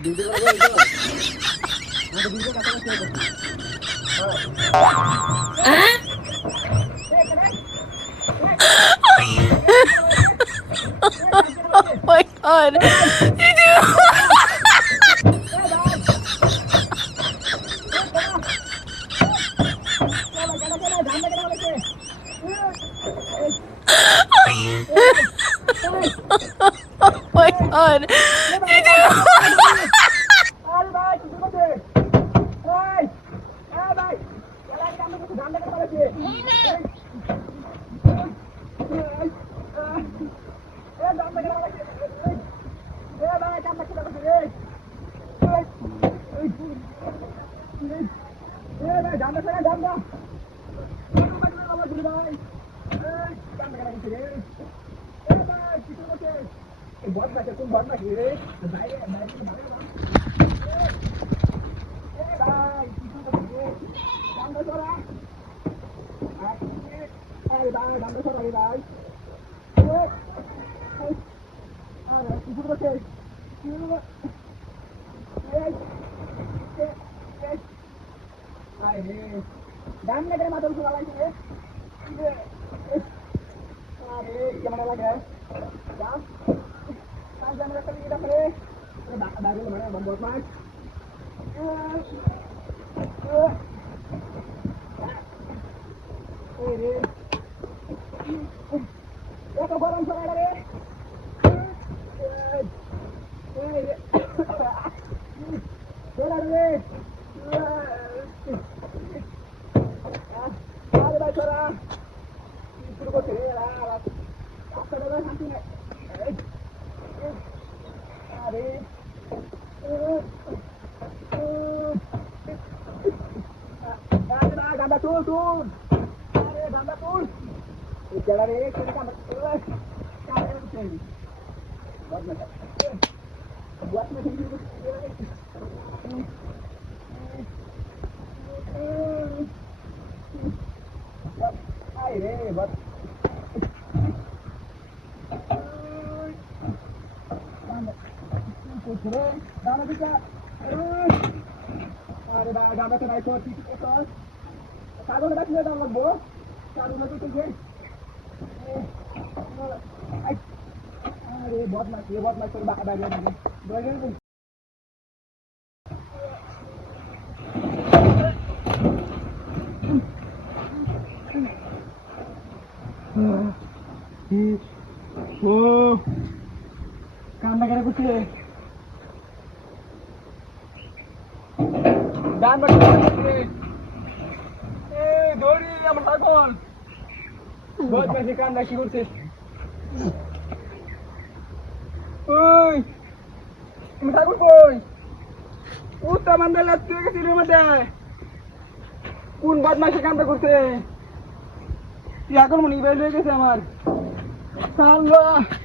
Oh my god. Oh my god. কান্না করে করছে ডান বাকি দৌড়ি আমার পাগল বহুত বেশি কান্না কি করছে ওই তুমি ঠাকুর কই উত্তা মান্দা লাগতে গেছিল মধ্যে কোন বদমাশে কান্না করছে এখন মনে বের হয়ে গেছে আমার সাল্লাহ